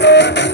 Música